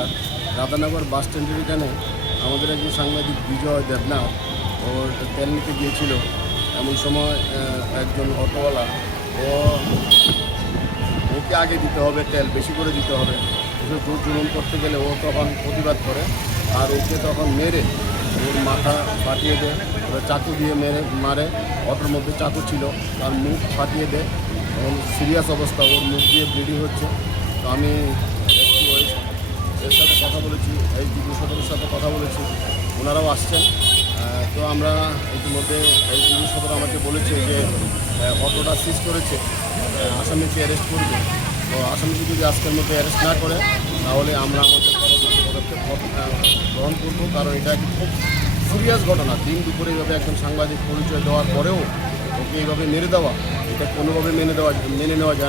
জেলার রাধানগর বাস স্ট্যান্ডের এখানে আমাদের একজন সাংবাদিক বিজয় দেবনাথ ওর তেল নিতে গিয়েছিল। এমন সময় একজন অটোওয়ালা ওকে আগে দিতে হবে, তেল বেশি করে দিতে হবে, এসব জোর জুলুম করতে গেলে ও তখন প্রতিবাদ করে আর ওকে তখন মেরে ওর মাথা ফাটিয়ে দেয়, ওরা চাকু দিয়ে মারে। অটোর মধ্যে চাকু ছিল, তার মুখ ফাটিয়ে দেয় এবং সিরিয়াস অবস্থা, ওর মুখ দিয়ে ব্লিডিং হচ্ছে। তো আমি একটু এর সাথে কথা বলেছি, এই ডিবি সদরের সাথে কথা বলেছি, ওনারাও আসছেন। তো আমরা ইতিমধ্যে এই ডিবি সদর আমাকে বলেছে যে অটোটা সিজ করেছে, আসামিকে অ্যারেস্ট করবে। তো আসামিকে যদি আজকের মধ্যে অ্যারেস্ট না করে তাহলে আমরা আমাদের পরবর্তী পদক্ষেপ গ্রহণ করবো, কারণ এটা একটি খুব সিরিয়াস ঘটনা। দিন দুপুরে এইভাবে একজন সাংবাদিক পরিচয় দেওয়ার পরেও ওকে এইভাবে মেরে দেওয়া, এটা কোনোভাবে মেনে নেওয়া যায় না।